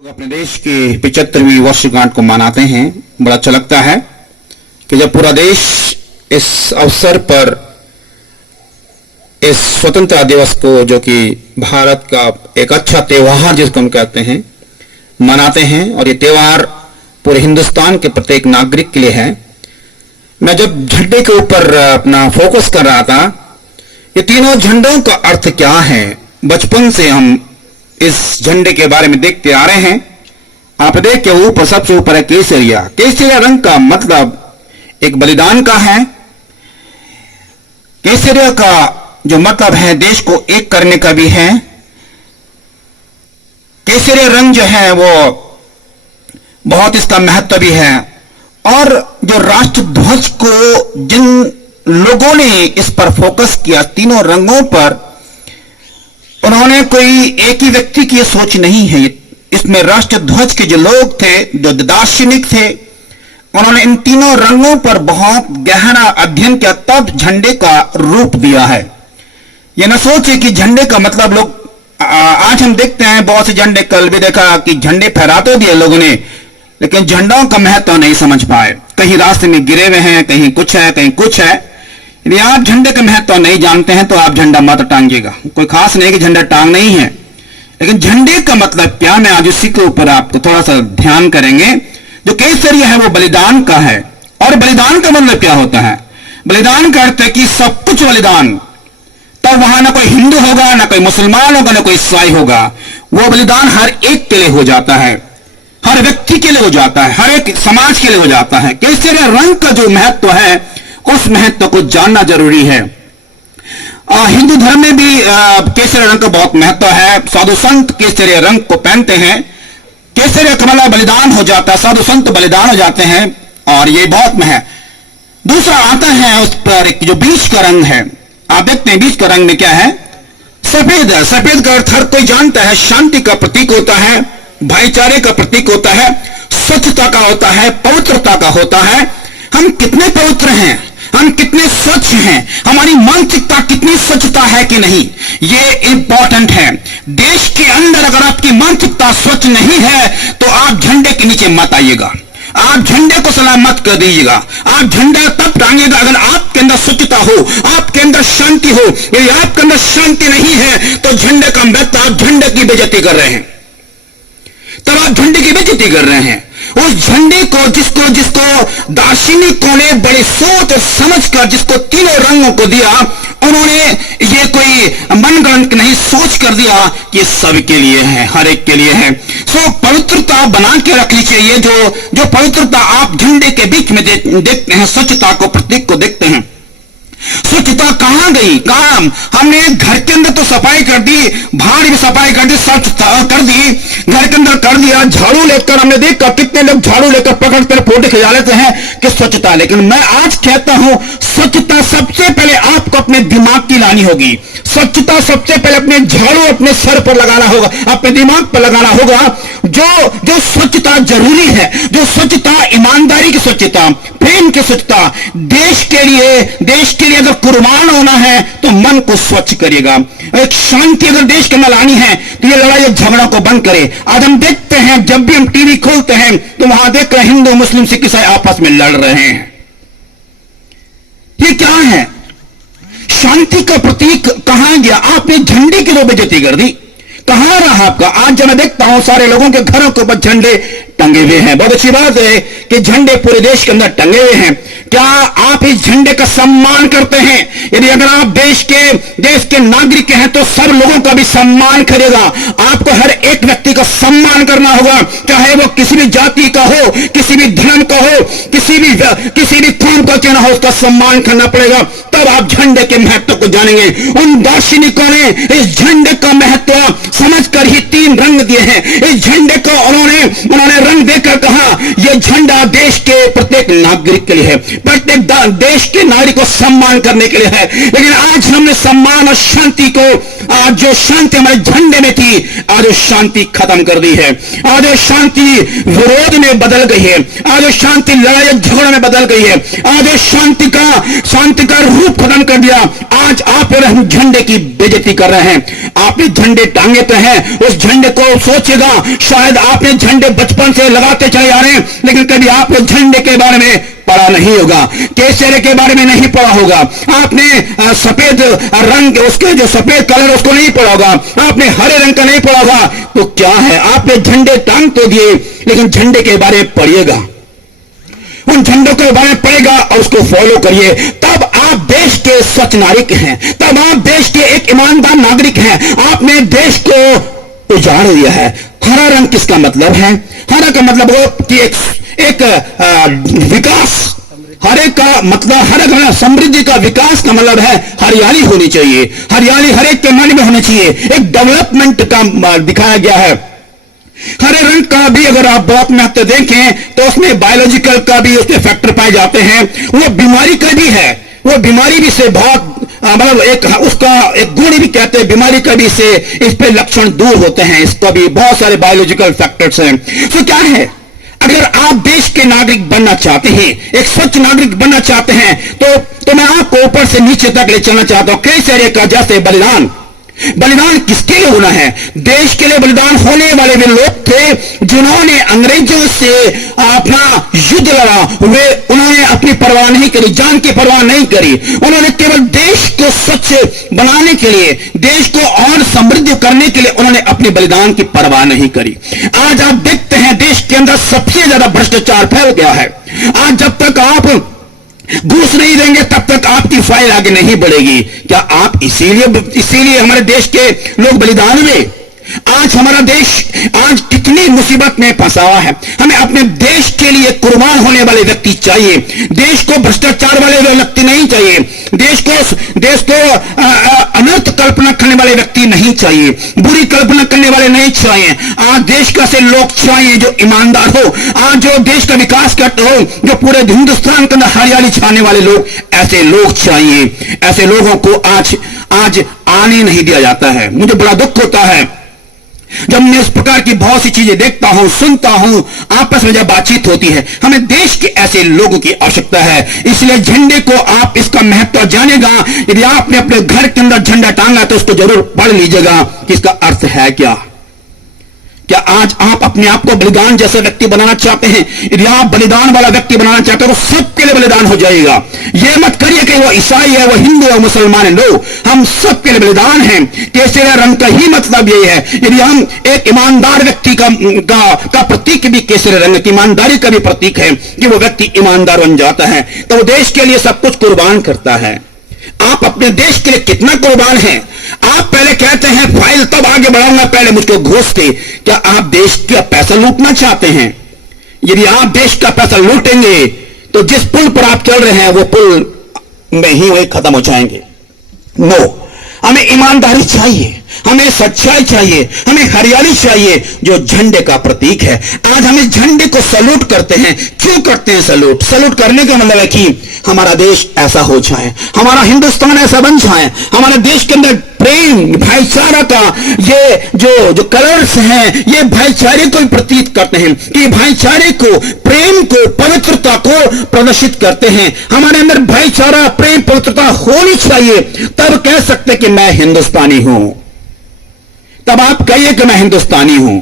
लोग अपने देश की 75वीं वर्षगांठ को मनाते हैं। बड़ा अच्छा लगता है कि जब पूरा देश इस अवसर पर इस स्वतंत्रता दिवस को, जो कि भारत का एक अच्छा त्योहार जिसको हम कहते हैं, मनाते हैं। और ये त्योहार पूरे हिंदुस्तान के प्रत्येक नागरिक के लिए है। मैं जब झंडे के ऊपर अपना फोकस कर रहा था, ये तीनों झंडों का अर्थ क्या है, बचपन से हम इस झंडे के बारे में देखते आ रहे हैं। आप देख के ऊपर सबसे ऊपर है केसरिया। केसरिया रंग का मतलब एक बलिदान का है। केसरिया का जो मतलब है देश को एक करने का भी है। केसरिया रंग जो है वो बहुत इसका महत्व भी है। और जो राष्ट्र ध्वज को जिन लोगों ने इस पर फोकस किया, तीनों रंगों पर, उन्होंने कोई एक ही व्यक्ति की सोच नहीं है। इसमें राष्ट्र ध्वज के जो लोग थे, जो दार्शनिक थे, उन्होंने इन तीनों रंगों पर बहुत गहरा अध्ययन किया, तब झंडे का रूप दिया है। यह न सोचे कि झंडे का मतलब लोग आज हम देखते हैं बहुत से झंडे, कल भी देखा कि झंडे फहरा तो दिए लोगों ने, लेकिन झंडों का महत्व नहीं समझ पाए। कहीं रास्ते में गिरे हुए हैं, कहीं कुछ है, कहीं कुछ है। यदि आप झंडे का महत्व नहीं जानते हैं तो आप झंडा मत टांगिएगा। कोई खास नहीं कि झंडा टांग नहीं है, लेकिन झंडे का मतलब क्या, मैं आज उसी के ऊपर आपको थोड़ा सा ध्यान करेंगे। जो केसरिया है वो बलिदान का है। और बलिदान का मतलब क्या होता है? बलिदान का अर्थ है कि सब कुछ बलिदान। तब वहां ना कोई हिंदू होगा, ना कोई मुसलमान होगा, ना कोई ईसाई होगा। वो बलिदान हर एक के लिए हो जाता है, हर व्यक्ति के लिए हो जाता है, हर एक समाज के लिए हो जाता है। केसरिया रंग का जो महत्व है, उस महत्व को जानना जरूरी है। हिंदू धर्म में भी केसरिया रंग का बहुत महत्व है। साधु संत केसरिया रंग को पहनते हैं। केसरिया का मतलब बलिदान हो जाता है, साधु संत बलिदान हो जाते हैं, और ये बहुत है। दूसरा आता है उस पर जो बीच का रंग है। आप देखते हैं बीच का रंग में क्या है? सफेद है। सफेद का अर्थ हर कोई जानता है, शांति का प्रतीक होता है, भाईचारे का प्रतीक होता है, स्वच्छता का होता है, पवित्रता का होता है। हम कितने पवित्र हैं, हम कितने स्वच्छ हैं, हमारी मानसिकता कितनी स्वच्छता है कि नहीं, ये इंपॉर्टेंट है। देश के अंदर अगर आपकी मानसिकता स्वच्छ नहीं है तो आप झंडे के नीचे मत आइएगा, आप झंडे को सलाम मत कर दीजिएगा। आप झंडा तब टांगिएगा अगर आपके अंदर स्वच्छता हो, आपके अंदर शांति हो। यदि आपके अंदर शांति नहीं है तो झंडे का मतलब आप झंडे की बेइज्जती कर रहे हैं, तब आप झंडे की बेइज्जती कर रहे हैं। उस झंडे को जिसको दार्शनिकों ने बड़ी सोच और समझ कर जिसको तीनों रंगों को दिया, उन्होंने ये कोई मनगढ़ंत नहीं सोच कर दिया कि सबके लिए है, हर एक के लिए है। सो पवित्रता बना के रखनी चाहिए। जो पवित्रता आप झंडे के बीच में देखते हैं, स्वच्छता को, प्रतीक को देखते हैं। स्वच्छता कहां गई? कहां? हमने घर के अंदर तो सफाई कर दी, बाहर भी सफाई कर दी, स्वच्छता कर दी, घर के अंदर कर दिया। झाड़ू लेकर हमने देखा कितने लोग झाड़ू लेकर पकड़कर फोटो खिंचा लेते हैं कि स्वच्छता। लेकिन मैं आज कहता हूं स्वच्छता सबसे पहले आपको अपने दिमाग की लानी होगी। स्वच्छता सबसे पहले अपने झाड़ू अपने सर पर लगाना होगा, अपने दिमाग पर लगाना होगा। जो स्वच्छता जरूरी है, जो स्वच्छता, ईमानदारी की स्वच्छता, प्रेम की स्वच्छता, देश के लिए अगर कुर्बान होना है तो मन को स्वच्छ करिएगा। एक शांति अगर देश के अंदर लानी है तो ये लड़ाई झगड़ा को बंद करे। आज हम देखते हैं जब भी हम टीवी खोलते हैं तो वहां देख रहे हिंदू, मुस्लिम, सिख, ईसाई आपस में लड़ रहे हैं। ये क्या है? शांति का प्रतीक कहां गया? आपने झंडे की तो बेइज्जती कर दी। कहां रहा आपका? आज जब मैं देखता हूं सारे लोगों के घरों के ऊपर झंडे टंगे हुए हैं। बहुत अच्छी बात है कि झंडे पूरे देश के अंदर टंगे हुए हैं। क्या आप इस झंडे का सम्मान करते हैं? यदि अगर आप देश के नागरिक हैं तो सब लोगों का भी सम्मान करेगा। आपको हर एक व्यक्ति का सम्मान करना होगा, चाहे वो किसी भी जाति का हो, किसी भी धर्म का हो, किसी भी कौम का क्यों ना हो, उसका सम्मान करना पड़ेगा। तब आप झंडे के महत्व को जानेंगे। उन दार्शनिकों ने इस झंडे का महत्व समझकर ही तीन रंग दिए हैं। इस झंडे को उन्होंने रंग देकर कहा ये झंडा देश के प्रत्येक नागरिक के लिए है, प्रत्येक देश के नागरिक को सम्मान करने के लिए है। लेकिन आज हमने सम्मान और शांति को, आज जो शांति हमारे झंडे में थी, आज वो शांति खत्म कर दी है। आज वो शांति विरोध में बदल गई है। आज वो शांति लड़ाई झगड़ों में बदल गई है। आज वो शांति का रूप खत्म कर दिया। आज आप और हम झंडे की बेइज्जती कर रहे हैं। आपने झंडे टांगे तो हैं, उस झंडे को सोचेगा, शायद आपने झंडे बचपन से लगाते चले आ रहे हैं, लेकिन कभी आपने झंडे के बारे में पढ़ा नहीं होगा, केसरे के बारे में नहीं पढ़ा होगा, आपने सफेद रंग, उसके जो सफेद कलर उसको नहीं पढ़ा होगा, आपने हरे रंग का नहीं पढ़ा होगा। तो क्या है, आपने झंडे टांग तो दिए, लेकिन झंडे के बारे में पढ़िएगा, उन झंडों के बारे में पढ़ेगा और उसको फॉलो करिए। तब आप देश के सच नागरिक हैं, तब आप देश के एक ईमानदार नागरिक हैं। आपने देश को उजाड़ दिया है। हरा रंग किसका मतलब है? हरा का मतलब हो कि एक विकास, हरे का मतलब, हरे का समृद्धि का, विकास का मतलब है हरियाली होनी चाहिए। हरियाली हर एक के मन में होनी चाहिए। एक डेवलपमेंट का दिखाया गया है। हरे रंग का भी अगर आप बहुत महत्व देखें तो उसमें बायोलॉजिकल का भी उसमें फैक्टर पाए जाते हैं। वो बीमारी का भी है, वो बीमारी भी से बहुत मतलब एक उसका एक गुण भी कहते हैं, बीमारी का भी से इस पे लक्षण दूर होते हैं। इसका भी बहुत सारे बायोलॉजिकल फैक्टर्स हैं। तो क्या है, अगर आप देश के नागरिक बनना चाहते हैं, एक स्वच्छ नागरिक बनना चाहते हैं, तो मैं आपको ऊपर से नीचे तक ले चलना चाहता हूं। कई सारे का जैसे बलिदान किसके लिए होना है? देश के लिए बलिदान होने वाले वे लोग थे जिन्होंने अंग्रेजों से अपना युद्ध लड़ा। उन्होंने अपनी परवाह नहीं करी, जान की परवाह नहीं करी। उन्होंने केवल देश को स्वच्छ बनाने के लिए, देश को और समृद्ध करने के लिए उन्होंने अपने बलिदान की परवाह नहीं करी। आज आप देखते हैं देश के अंदर सबसे ज्यादा भ्रष्टाचार फैल गया है। आज जब तक आप घूस नहीं देंगे तब तक आपकी फाइल आगे नहीं बढ़ेगी। क्या आप इसीलिए हमारे देश के लोग बलिदान हुए? आज हमारा देश आज कितनी मुसीबत में फंसा हुआ है। हमें अपने देश के लिए कुर्बान होने वाले व्यक्ति चाहिए। देश को भ्रष्टाचार वाले व्यक्ति नहीं चाहिए। देश को अनर्थ कल्पना करने वाले व्यक्ति नहीं चाहिए, बुरी कल्पना करने वाले नहीं चाहिए। आज देश का से लोग चाहिए जो ईमानदार हो, आज जो देश का विकास करते हो, जो पूरे हिंदुस्तान के अंदर हरियाली छाने वाले लोग, ऐसे लोग चाहिए। ऐसे लोगों को आज आने नहीं दिया जाता है। मुझे बड़ा दुख होता है जब मैं इस प्रकार की बहुत सी चीजें देखता हूं, सुनता हूं, आपस में जब बातचीत होती है। हमें देश के ऐसे लोगों की आवश्यकता है। इसलिए झंडे को आप इसका महत्व जानेगा। यदि आपने अपने घर के अंदर झंडा टांगा तो उसको जरूर पढ़ लीजिएगा कि इसका अर्थ है क्या। क्या आज आप अपने आप को बलिदान जैसा व्यक्ति बनाना चाहते हैं? यदि आप बलिदान वाला व्यक्ति बनाना चाहते हैं तो सबके लिए बलिदान हो जाएगा। यह मत करिए कि वो ईसाई है, वो हिंदू है, मुसलमान है। लो, हम सबके लिए बलिदान हैं। केसरिया रंग का ही मतलब यही है। यदि हम एक ईमानदार व्यक्ति का प्रतीक भी केसरिया रंग की ईमानदारी का भी प्रतीक है कि वो व्यक्ति ईमानदार बन जाता है, तो वो देश के लिए सब कुछ कुर्बान करता है। आप अपने देश के लिए कितना कुर्बान हैं? आप पहले कहते हैं फाइल तब आगे बढ़ाऊंगा, पहले मुझको घूस दे। क्या आप देश का पैसा लूटना चाहते हैं? यदि आप देश का पैसा लूटेंगे तो जिस पुल पर आप चल रहे हैं वो पुल में ही वही खत्म हो जाएंगे। नो, हमें ईमानदारी चाहिए, हमें सच्चाई चाहिए, हमें हरियाली चाहिए जो झंडे का प्रतीक है। आज हम इस झंडे को सैल्यूट करते हैं। क्यों करते हैं सैल्यूट करने का मतलब है कि हमारा देश ऐसा हो जाए, हमारा हिंदुस्तान ऐसा बन जाए, हमारे देश के अंदर प्रेम, भाईचारा का ये जो कलर्स हैं, ये भाईचारे को प्रतीत करते हैं कि भाईचारे को, प्रेम को, पवित्रता को प्रदर्शित करते हैं। हमारे अंदर भाईचारा, प्रेम, पवित्रता होनी चाहिए, तब कह सकते कि मैं हिंदुस्तानी हूं। तब आप कहिए कि मैं हिंदुस्तानी हूं।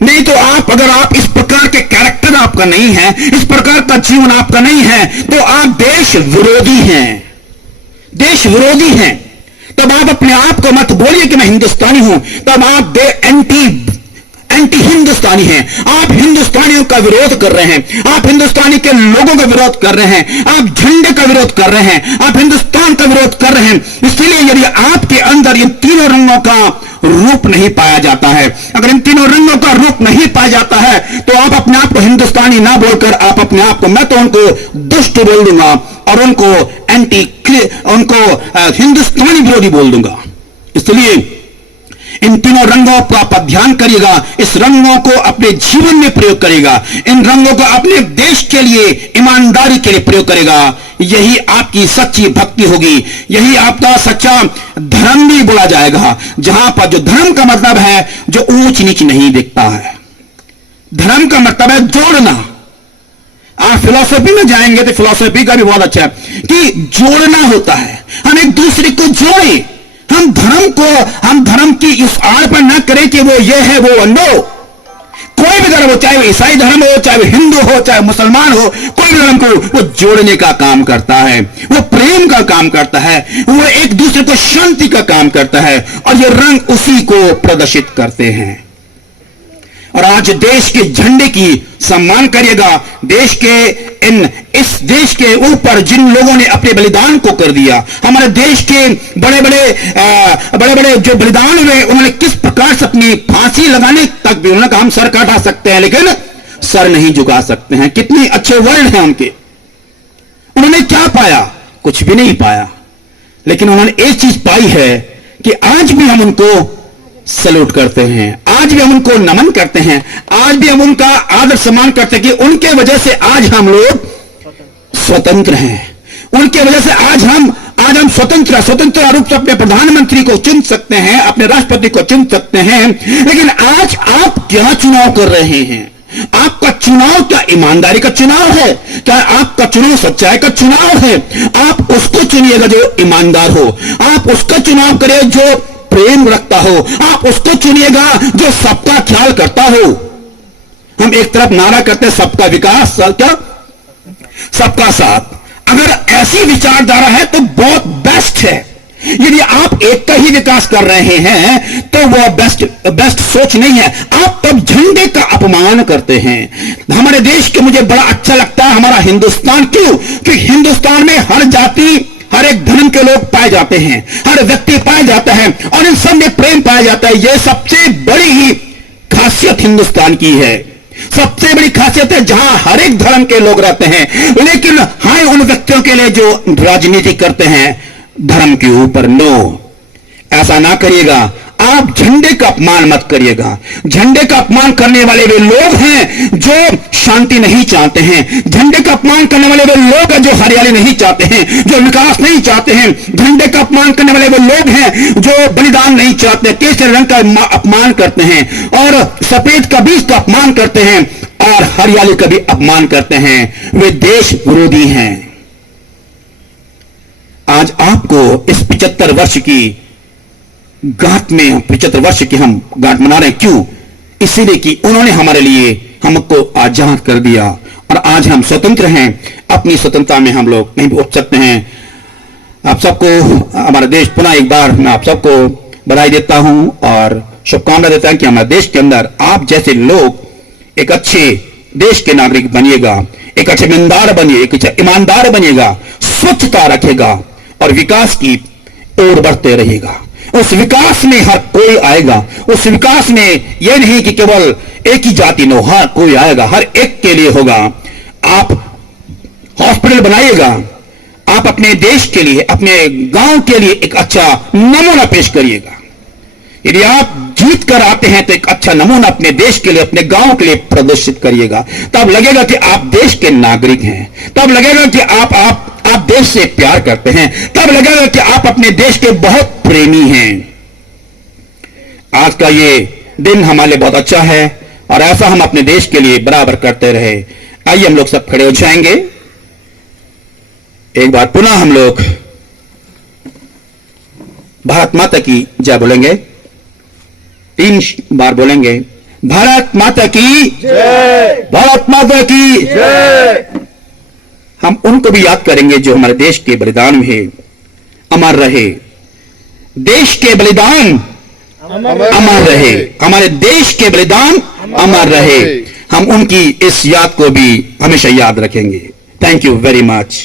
नहीं तो अगर आप इस प्रकार के कैरेक्टर आपका नहीं है, इस प्रकार का जीवन आपका नहीं है, तो आप देश विरोधी हैं, देश विरोधी हैं। तब आप अपने आप को मत बोलिए कि मैं हिंदुस्तानी हूं, तब आप एंटी हिंदुस्तानी हैं। आप हिंदुस्तानियों का विरोध कर रहे हैं, आप हिंदुस्तानी के लोगों का विरोध कर रहे हैं, आप झंडे का विरोध कर रहे हैं, आप हिंदुस्तान का विरोध कर रहे हैं। इसलिए यदि आपके अंदर इन तीनों रंगों का रूप नहीं पाया जाता है, अगर इन तीनों रंगों का रूप नहीं पाया जाता है, तो आप अपने आप को हिंदुस्तानी ना बोलकर आप अपने आप को, मैं तो उनको दुष्ट बोल दूंगा और उनको हिंदुस्तानी विरोधी बोल दूंगा। इसलिए इन तीनों रंगों का आप अध्ययन करिएगा, इस रंगों को अपने जीवन में प्रयोग करेगा, इन रंगों को अपने देश के लिए, ईमानदारी के लिए प्रयोग करेगा। यही आपकी सच्ची भक्ति होगी, यही आपका सच्चा धर्म भी बोला जाएगा, जहां पर जो धर्म का मतलब है जो ऊंच नीच नहीं दिखता है। धर्म का मतलब है जोड़ना। आप फिलॉसफी में जाएंगे तो फिलॉसफी का भी बहुत अच्छा है कि जोड़ना होता है, हम एक दूसरे को जोड़ें। हम धर्म की इस आड़ पर ना करें कि वो ये है वो नो। कोई भी धर्म हो, चाहे वो ईसाई धर्म हो, चाहे वो हिंदू हो, चाहे मुसलमान हो, कोई भी धर्म को वो जोड़ने का काम करता है, वो प्रेम का काम करता है, वो एक दूसरे को शांति का काम करता है, और ये रंग उसी को प्रदर्शित करते हैं। और आज देश के झंडे की सम्मान करिएगा। इस देश के ऊपर जिन लोगों ने अपने बलिदान को कर दिया, हमारे देश के बड़े बड़े जो बलिदान हुए, उन्होंने किस प्रकार से अपनी फांसी लगाने तक भी उन्होंने कहा हम सर कटा सकते हैं लेकिन सर नहीं झुका सकते हैं। कितने अच्छे वर्ड हैं उनके। उन्होंने क्या पाया? कुछ भी नहीं पाया, लेकिन उन्होंने एक चीज पाई है कि आज भी हम उनको सैल्यूट करते हैं, आज भी हम उनको नमन करते हैं, आज भी हम उनका आदर सम्मान करते हैं कि उनके वजह से आज हम लोग स्वतंत्र हैं। उनके वजह से आज हम स्वतंत्र रूप से अपने प्रधानमंत्री को चुन सकते हैं, अपने राष्ट्रपति को चुन सकते हैं। लेकिन आज आप क्या चुनाव कर रहे हैं? आपका चुनाव क्या ईमानदारी का चुनाव है? क्या आपका चुनाव सच्चाई का चुनाव है? आप उसको चुनिएगा जो ईमानदार हो, आप उसका चुनाव करिए जो प्रेम रखता हो, आप उसको चुनिएगा जो सबका ख्याल करता हो। हम एक तरफ नारा करते हैं सबका विकास, क्या सबका साथ। अगर ऐसी विचारधारा है तो बहुत बेस्ट है। यदि आप एक का ही विकास कर रहे हैं तो वह बेस्ट सोच नहीं है। आप तब झंडे का अपमान करते हैं। हमारे देश के मुझे बड़ा अच्छा लगता है हमारा हिंदुस्तान। क्यों? कि हिंदुस्तान में हर जाति, हर एक धर्म के लोग पाए जाते हैं, हर व्यक्ति पाए जाता है, और इन सब में प्रेम पाया जाता है। यह सबसे बड़ी ही खासियत हिंदुस्तान की है। सबसे बड़ी खासियत है जहां हर एक धर्म के लोग रहते हैं। लेकिन हाय उन व्यक्तियों के लिए जो राजनीति करते हैं धर्म के ऊपर। नो, ऐसा ना करिएगा। आप झंडे का अपमान मत करिएगा। झंडे का अपमान करने वाले वे लोग हैं जो शांति नहीं चाहते हैं। झंडे का अपमान करने वाले वे लोग हैं जो हरियाली नहीं चाहते हैं, जो विकास नहीं चाहते हैं। झंडे का अपमान करने वाले वे लोग हैं जो बलिदान नहीं चाहते, केसरी रंग का अपमान करते हैं, और सफेद का बीज का अपमान करते हैं, और हरियाली का भी अपमान करते हैं। वे देश विरोधी हैं। आज आपको इस 75 वर्ष की गांठ में 75 वर्ष की हम गांठ मना रहे हैं। क्यों? इसीलिए कि उन्होंने हमारे लिए हमको आजाद कर दिया, और आज हम स्वतंत्र हैं। अपनी स्वतंत्रता में हम लोग नहीं उठ सकते हैं। आप सबको हमारा देश, पुनः एक बार मैं आप सबको बधाई देता हूं और शुभकामना देता हूं कि हमारे देश के अंदर आप जैसे लोग एक अच्छे देश के नागरिक बनिएगा, एक अच्छे ईमानदार बनिए, एक अच्छा ईमानदार बनिएगा, स्वच्छता रखेगा और विकास की ओर बढ़ते रहिएगा। उस विकास में हर कोई आएगा। उस विकास में यह नहीं कि केवल एक ही जाति नो, हर कोई आएगा, हर एक के लिए होगा। आप हॉस्पिटल बनाइएगा, आप अपने देश के लिए, अपने गांव के लिए एक अच्छा नमूना पेश करिएगा। यदि आप जीत कर आते हैं तो एक अच्छा नमूना अपने देश के लिए, अपने गांव के लिए प्रदर्शित करिएगा। तब लगेगा कि आप देश के नागरिक हैं, तब लगेगा कि आप देश से प्यार करते हैं, तब लगेगा कि आप अपने देश के बहुत प्रेमी हैं। आज का ये दिन हमारे लिए बहुत अच्छा है, और ऐसा हम अपने देश के लिए बराबर करते रहे। आइए हम लोग सब खड़े हो जाएंगे। एक बार पुनः हम लोग भारत माता की जय बोलेंगे। 3 बार बोलेंगे, भारत माता की जय, भारत माता की जय। हम उनको भी याद करेंगे जो हमारे देश के बलिदान में अमर रहे। देश के बलिदान अमर रहे, हमारे देश के बलिदान अमर रहे। हम उनकी इस याद को भी हमेशा याद रखेंगे। Thank you very much.